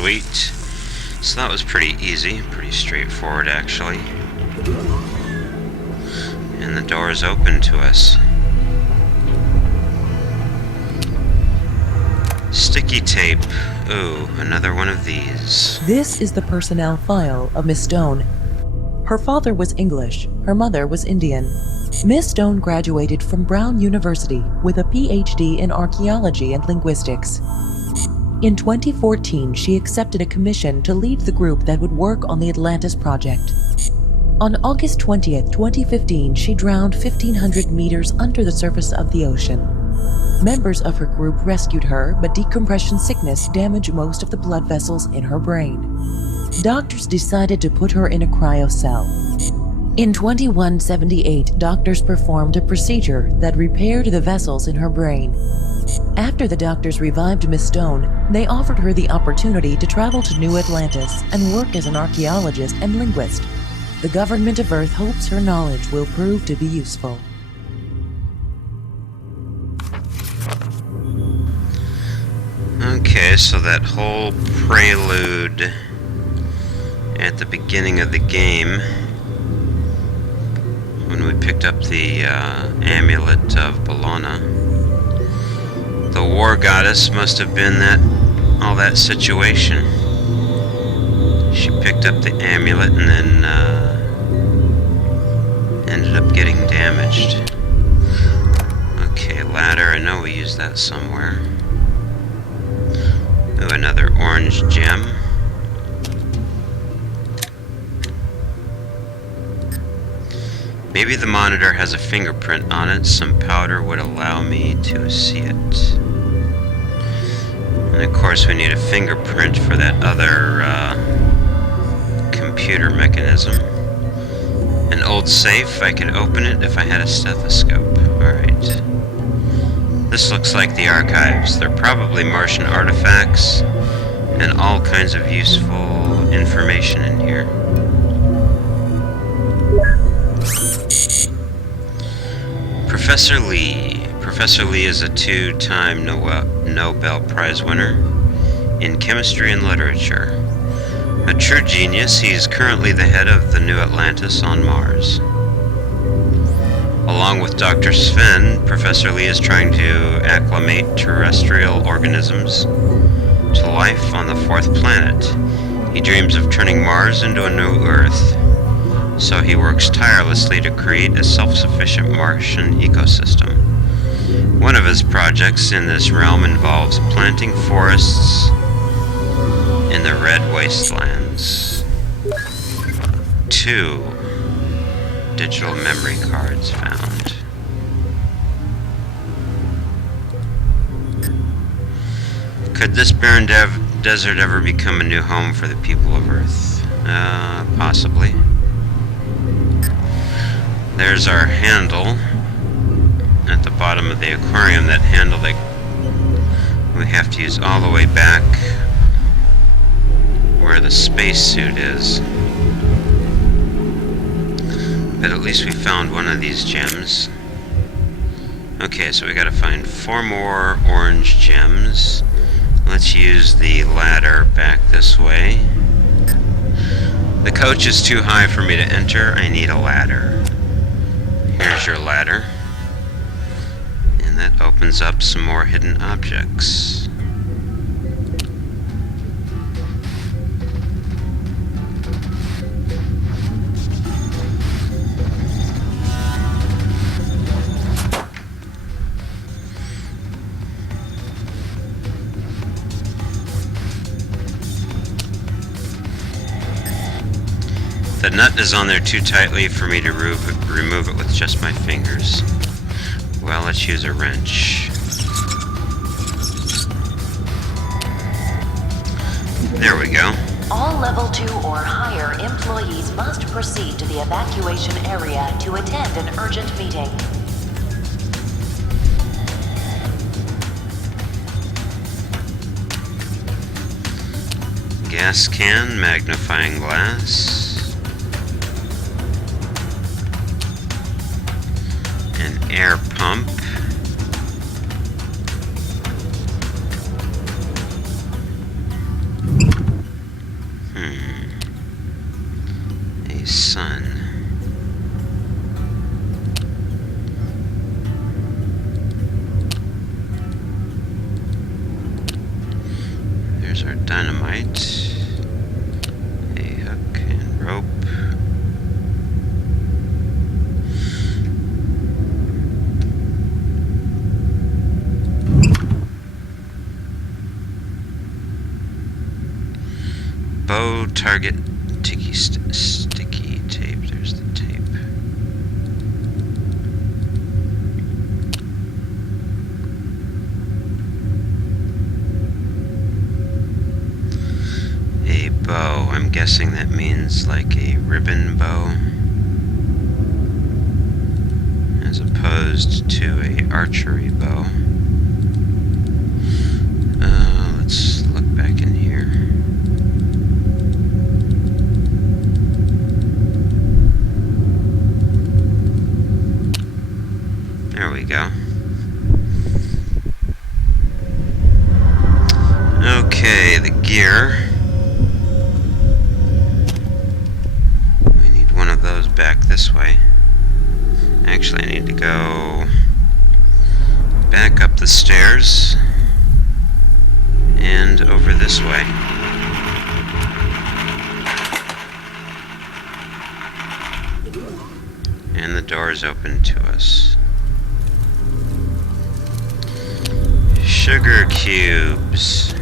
Sweet. So that was pretty easy, pretty straightforward actually. And the door is open to us. Sticky tape. Ooh, another one of these. This is the personnel file of Miss Stone. Her father was English, her mother was Indian. Miss Stone graduated from Brown University with a PhD in archaeology and linguistics. In 2014, she accepted a commission to lead the group that would work on the Atlantis project. On August 20th, 2015, she drowned 1,500 meters under the surface of the ocean. Members of her group rescued her, but decompression sickness damaged most of the blood vessels in her brain. Doctors decided to put her in a cryo cell. In 2178, doctors performed a procedure that repaired the vessels in her brain. After the doctors revived Miss Stone, they offered her the opportunity to travel to New Atlantis and work as an archaeologist and linguist. The government of Earth hopes her knowledge will prove to be useful. Okay, so that whole prelude at the beginning of the game, when we picked up the amulet of Bologna, the war goddess must have been all that situation. She picked up the amulet and then ended up getting damaged. Okay, ladder, I know we used that somewhere. Ooh, another orange gem. Maybe the monitor has a fingerprint on it. Some powder would allow me to see it. And of course we need a fingerprint for that other computer mechanism. An old safe, I could open it if I had a stethoscope. Alright. This looks like the archives. They're probably Martian artifacts and all kinds of useful information in here. Professor Lee. Professor Lee is a two-time Nobel Prize winner in chemistry and literature. A true genius, he is currently the head of the New Atlantis on Mars. Along with Dr. Sven, Professor Lee is trying to acclimate terrestrial organisms to life on the fourth planet. He dreams of turning Mars into a new Earth, so he works tirelessly to create a self-sufficient Martian ecosystem. One of his projects in this realm involves planting forests in the Red Wastelands. 2 digital memory cards found. Could this barren desert ever become a new home for the people of Earth? Possibly. There's our handle at the bottom of the aquarium. That handle that we have to use all the way back where the spacesuit is. But at least we found one of these gems. Okay, so we gotta find 4 more orange gems. Let's use the ladder back this way. The coach is too high for me to enter. I need a ladder. Here's your ladder. And that opens up some more hidden objects. The nut is on there too tightly for me to remove it with just my fingers. Well, let's use a wrench. There we go. All level 2 or higher employees must proceed to the evacuation area to attend an urgent meeting. Gas can, magnifying glass. An air pump. A sun. There's our dynamite. A hook and rope. Bow target sticky tape. There's the tape. A bow. I'm guessing that means like a ribbon bow, as opposed to a archery bow. Let's look back in here. There we go. Okay, the gear. We need one of those back this way. Actually, I need to go back up the stairs and over this way. And the door is open to us. Sugar cubes.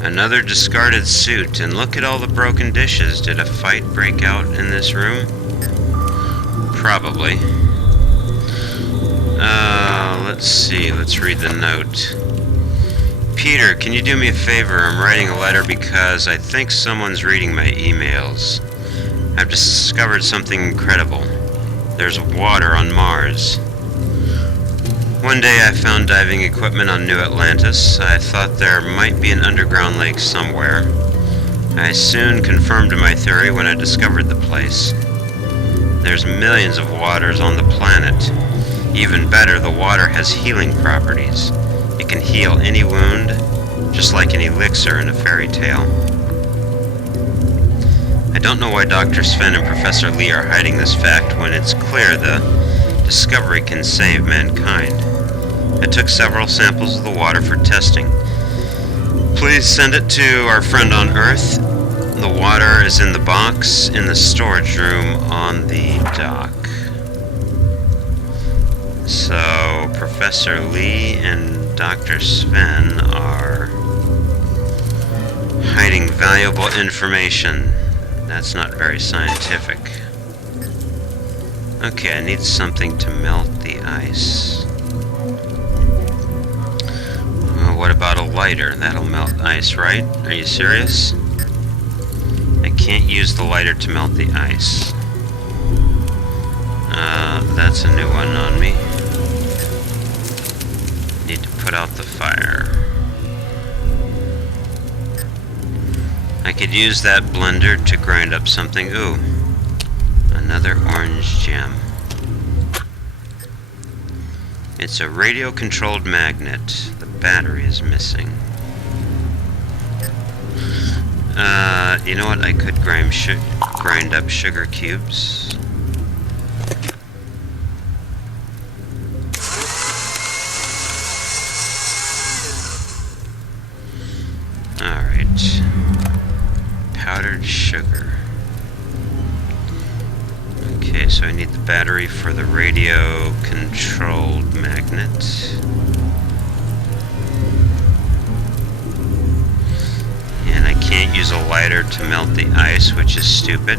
Another discarded suit, and look at all the broken dishes. Did a fight break out in this room? Probably. Let's see, let's read the note. Peter, can you do me a favor? I'm writing a letter because I think someone's reading my emails. I've discovered something incredible. There's water on Mars. One day I found diving equipment on New Atlantis. I thought there might be an underground lake somewhere. I soon confirmed my theory when I discovered the place. There's millions of waters on the planet. Even better, the water has healing properties. It can heal any wound, just like an elixir in a fairy tale. I don't know why Dr. Sven and Professor Lee are hiding this fact when it's clear the discovery can save mankind. I took several samples of the water for testing. Please send it to our friend on Earth. The water is in the box in the storage room on the dock. So, Professor Lee and Dr. Sven are hiding valuable information. That's not very scientific. Okay, I need something to melt the ice. Well, what about a lighter? That'll melt ice, right? Are you serious? I can't use the lighter to melt the ice. That's a new one on me. Need to put out the fire. I could use that blender to grind up something. Ooh, another orange gem. It's a radio-controlled magnet. The battery is missing. You know what? I could grind up sugar cubes. Alright. Powdered sugar. Okay, so I need the battery for the radio-controlled magnet. And I can't use a lighter to melt the ice, which is stupid.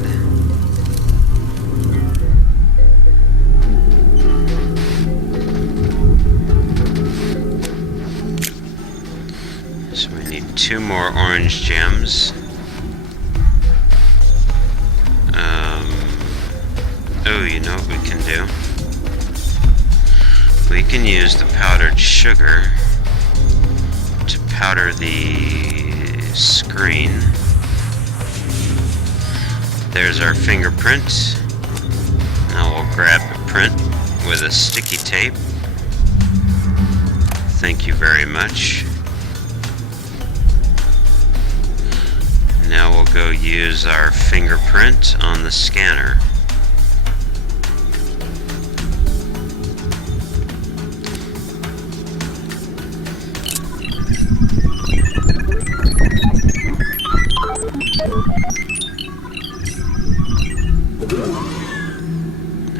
So we need 2 more orange gems. Oh, you know what we can do? We can use the powdered sugar to powder the screen. There's our fingerprint. Now we'll grab a print with a sticky tape. Thank you very much. use our fingerprint on the scanner.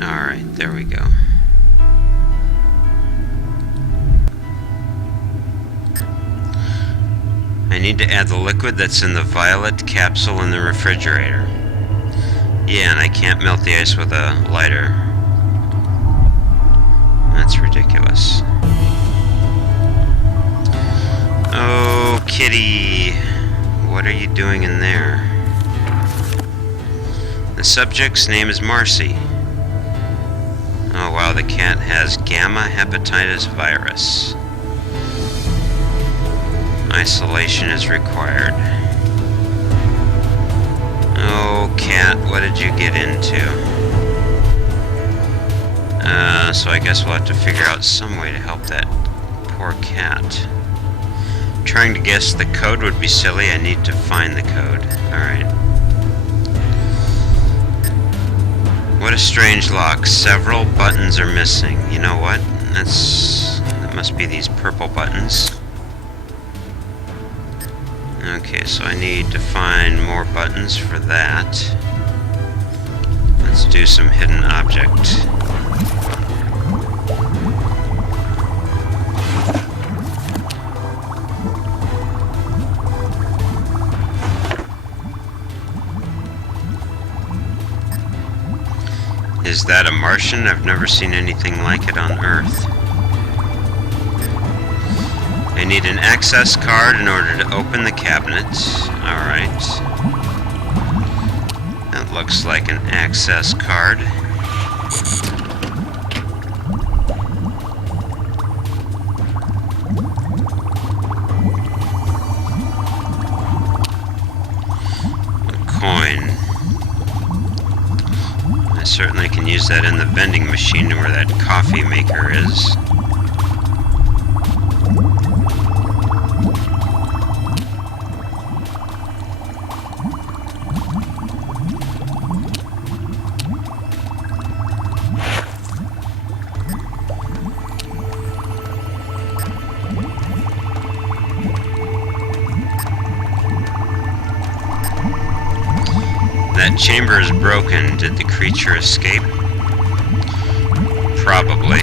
Alright, there we go. I need to add the liquid that's in the violet capsule in the refrigerator. Yeah, and I can't melt the ice with a lighter. That's ridiculous. Oh, kitty. What are you doing in there? The subject's name is Marcy. Oh wow, the cat has gamma hepatitis virus. Isolation is required. Oh, cat, what did you get into? So I guess we'll have to figure out some way to help that poor cat. Trying to guess the code would be silly. I need to find the code. Alright. What a strange lock. Several buttons are missing. You know what? That must be these purple buttons. Okay, so I need to find more buttons for that. Let's do some hidden object. Is that a Martian? I've never seen anything like it on Earth. I need an access card in order to open the cabinet. Alright. That looks like an access card. A coin. I certainly can use that in the vending machine where that coffee maker is. That chamber is broken. Did the creature escape? Probably.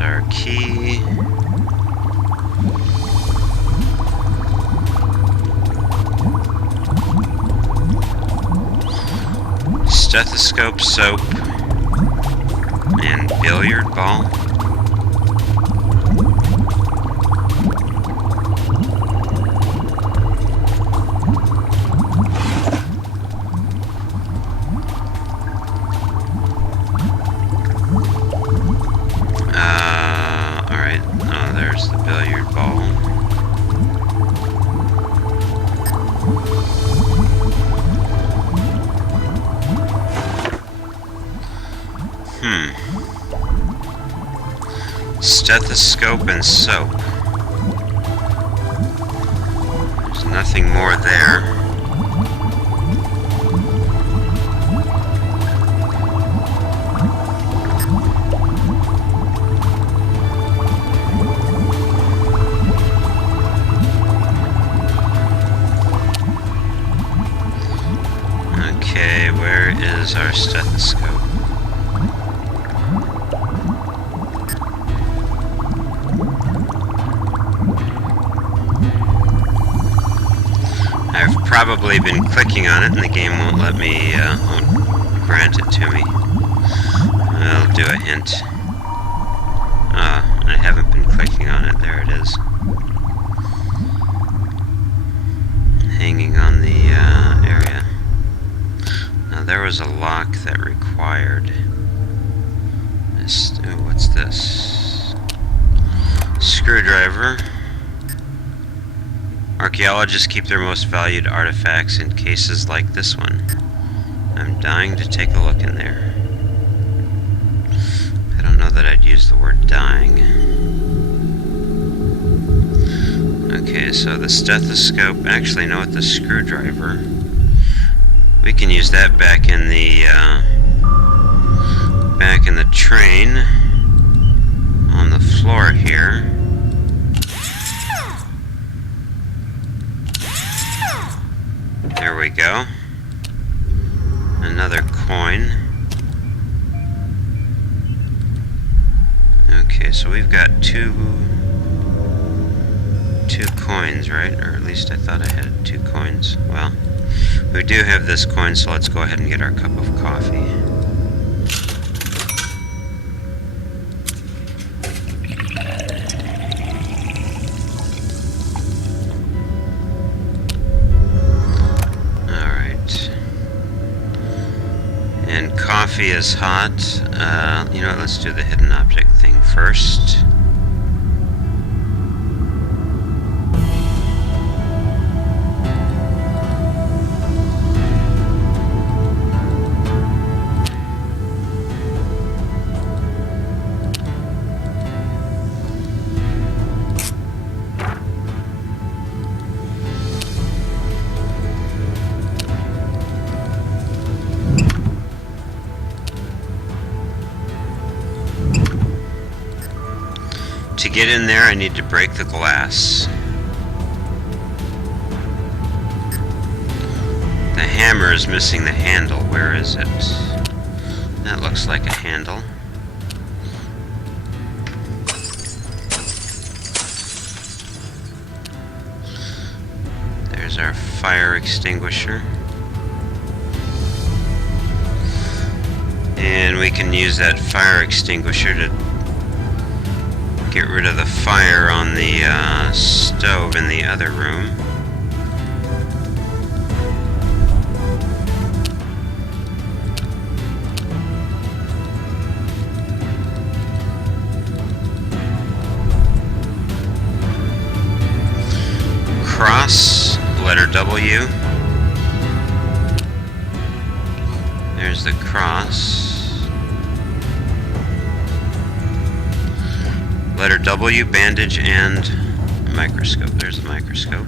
Our key. Stethoscope, soap, and billiard ball. There's the billiard ball. Stethoscope and soap. There's nothing more there. Okay, where is our stethoscope? I've probably been clicking on it and the game won't let me, won't grant it to me. I'll do a hint. I haven't been clicking on it. There it is. Hanging on the, Archaeologists keep their most valued artifacts in cases like this one. I'm dying to take a look in there. I don't know that I'd use the word dying. Okay, so the stethoscope, actually no, with the screwdriver. We can use that back in the train on the floor here. There we go. Another coin. Okay, so we've got two coins, right? Or at least I thought I had 2 coins. Well, we do have this coin, so let's go ahead and get our cup of coffee. Alright. And coffee is hot. You know what, let's do the hidden object thing first. To get in there, I need to break the glass. The hammer is missing the handle. Where is it? That looks like a handle. There's our fire extinguisher. And we can use that fire extinguisher to get rid of the fire on the stove in the other room. Cross, letter W. There's the cross. Letter W, bandage, and microscope. There's the microscope.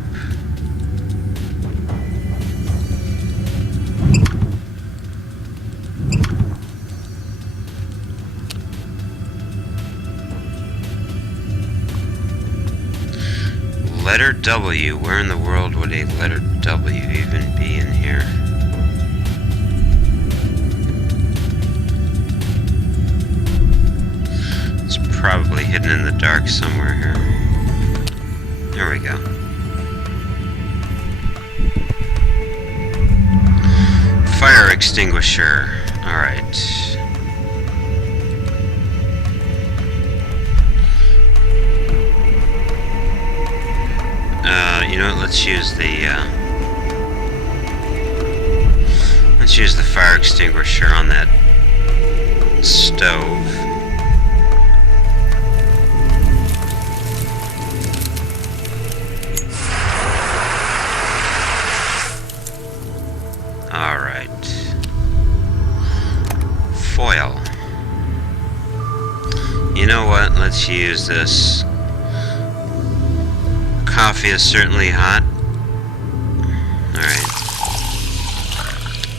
Letter W. Where in the world would a letter W even be in here? Probably hidden in the dark somewhere here. There we go. Fire extinguisher. Alright. You know what, let's use the fire extinguisher on that stove. Alright. Foil. You know what? Let's use this. Coffee is certainly hot. Alright.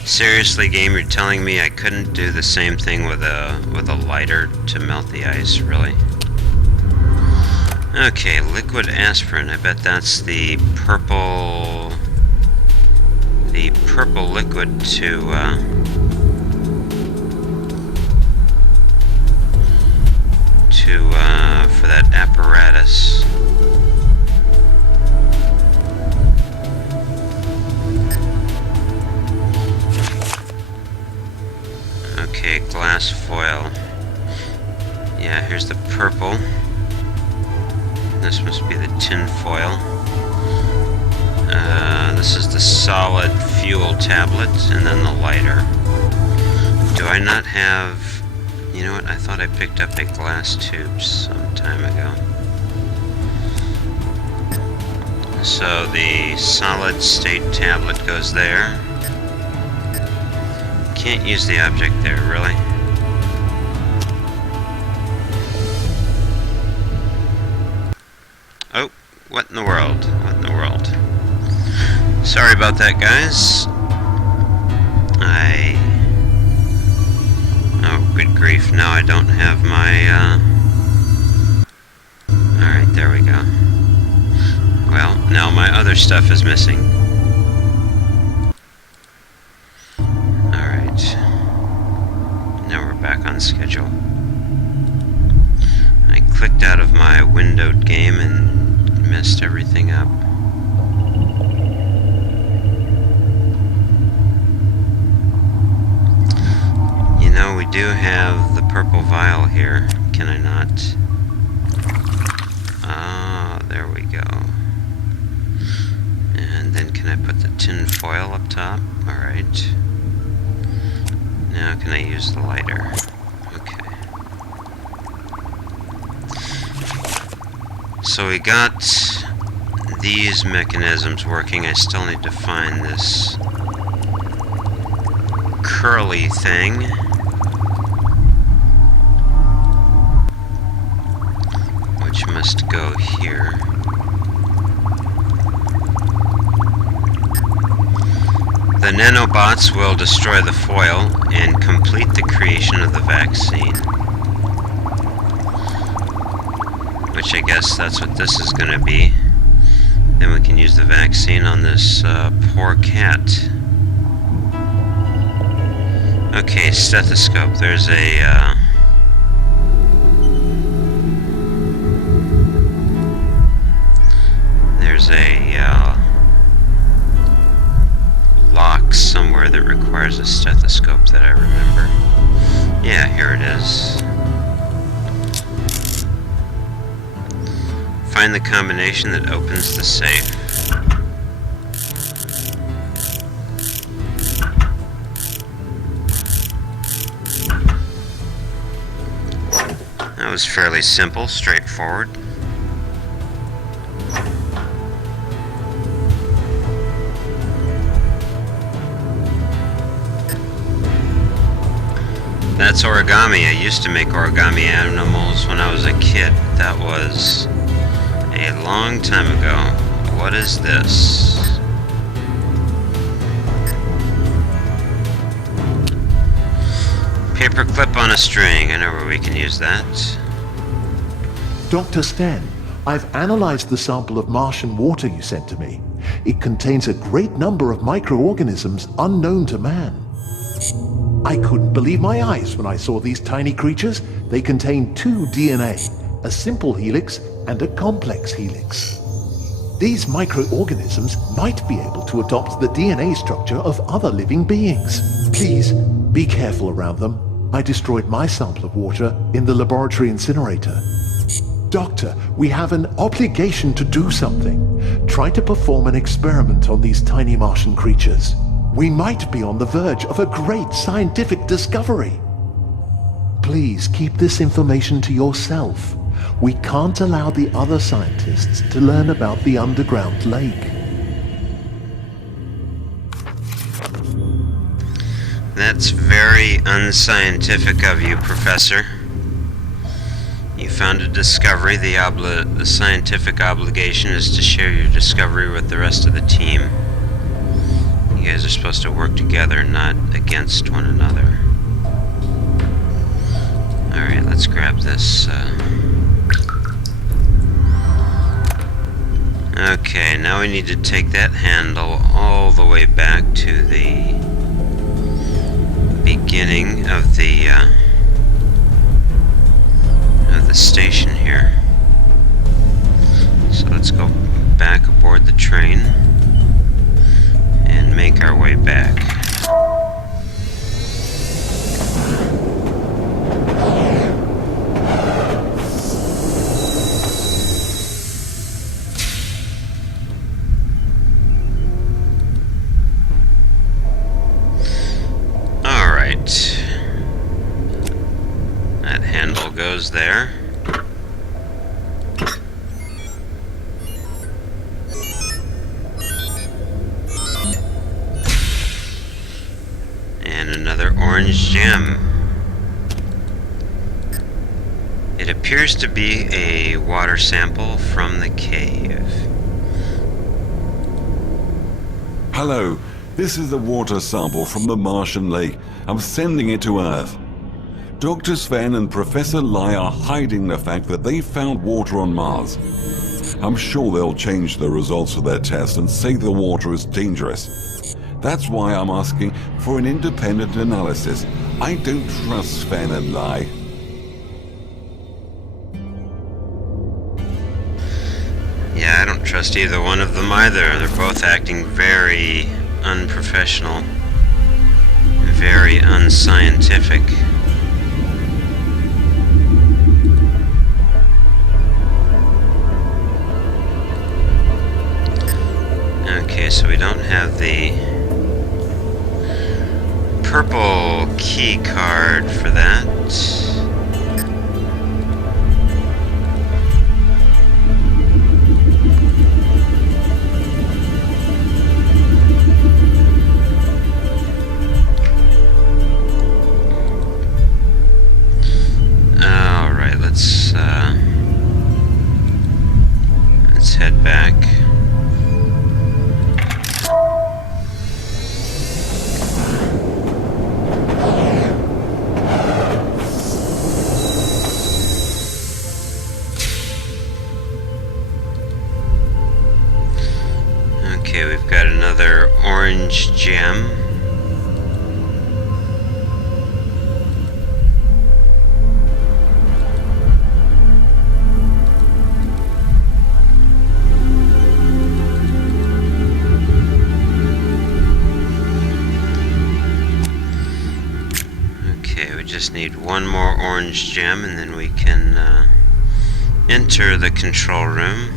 Seriously, game, you're telling me I couldn't do the same thing with a lighter to melt the ice, really? Okay, liquid aspirin. I bet that's the purple liquid to for that apparatus. Okay, glass foil. Yeah, here's the purple. This must be the tin foil. This is the solid fuel tablet, and then the lighter. Do I not have... You know what? I thought I picked up a glass tube some time ago. So the solid state tablet goes there. Can't use the object there, really. Oh, what in the world? What in the world? Sorry about that, guys. Oh, good grief, now I don't have my, Alright, there we go. Well, now my other stuff is missing. Alright. Now we're back on schedule. I clicked out of my windowed game and messed everything up. You know, we do have the purple vial here. Can I not? Ah, there we go. And then can I put the tin foil up top? Alright. Now can I use the lighter? Okay. So we got these mechanisms working. I still need to find this curly thing. Which must go here. The nanobots will destroy the foil and complete the creation of the vaccine. Which I guess that's what this is going to be. Then we can use the vaccine on this poor cat. Okay, stethoscope. There's a lock somewhere that requires a stethoscope that I remember. Yeah, here it is. Find the combination that opens the safe. That was fairly simple, straightforward. That's origami. I used to make origami animals when I was a kid. That was a long time ago. What is this? Paper clip on a string. I know where we can use that. Dr. Sten, I've analyzed the sample of Martian water you sent to me. It contains a great number of microorganisms unknown to man. I couldn't believe my eyes when I saw these tiny creatures. They contain two DNA, a simple helix and a complex helix. These microorganisms might be able to adopt the DNA structure of other living beings. Please, be careful around them. I destroyed my sample of water in the laboratory incinerator. Doctor, we have an obligation to do something. Try to perform an experiment on these tiny Martian creatures. We might be on the verge of a great scientific discovery. Please keep this information to yourself. We can't allow the other scientists to learn about the underground lake. That's very unscientific of you, Professor. You found a discovery. The scientific obligation is to share your discovery with the rest of the team. You guys are supposed to work together, not against one another. Alright, let's grab this. Okay, now we need to take that handle all the way back to the beginning of the station here. So let's go back aboard the train and make our way back. Alright. That handle goes there. orange gem. It appears to be a water sample from the cave. Hello, this is a water sample from the Martian lake. I'm sending it to Earth. Dr. Sven and Professor Lai are hiding the fact that they found water on Mars. I'm sure they'll change the results of their test and say the water is dangerous. That's why I'm asking for an independent analysis. I don't trust Sven and Lai. Yeah, I don't trust either one of them either. They're both acting very unprofessional, very unscientific. Okay, so we don't have the purple key card for that. Alright, let's head back. Okay, we've got another orange gem. Okay, we just need one more orange gem and then we can enter the control room.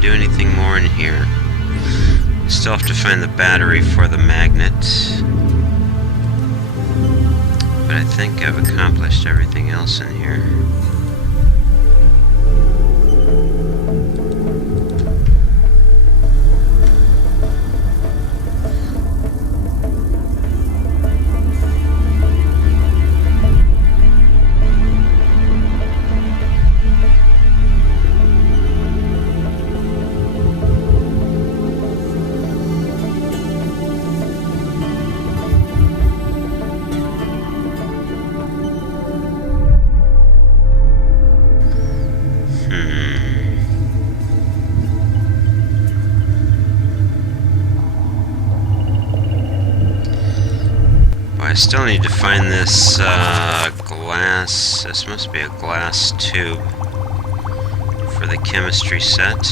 Do anything more in here? Still have to find the battery for the magnet, but I think I've accomplished everything else in here. I still need to find this glass. This must be a glass tube for the chemistry set.